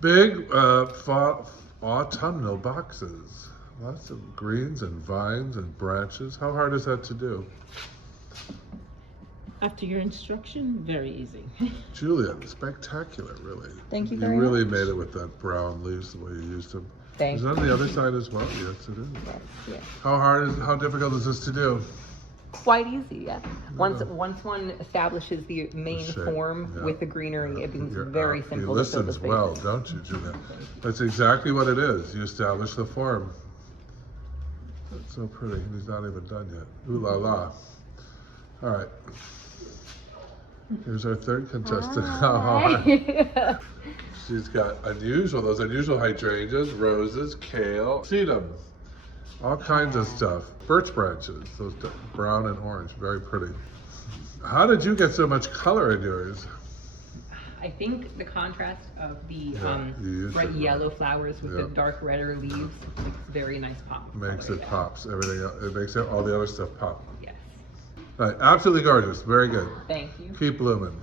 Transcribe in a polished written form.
Big autumnal boxes. Lots of greens and vines and branches. How hard is that to do? After your instruction, very easy. Julia, spectacular, really. Thank you You very much. really made it with that brown leaves the way you used them. Thank Is that on the other side as well? Yes, it is. Yes. How difficult is this to do? Quite easy, yeah. Once one establishes the main shape, form yeah. with the greenery, it becomes You're very out. simple You to fill the listens well, spaces. don't you, Julia? That's exactly what it is. You establish the form. That's so pretty. He's not even done yet. Ooh la la. All right. Here's our third contestant. How hard? She's got those unusual hydrangeas, roses, kale, sedum, all kinds of stuff. Birch branches, those brown and orange, very pretty. How did you get so much color in yours? I think the contrast of the You used bright it, yellow flowers with Yeah. the dark redder leaves makes a very nice pop. of Makes color, it yeah. pops. Everything else, it makes all the other stuff pop. Yes. All right, absolutely gorgeous. Very good. Thank you. Keep blooming.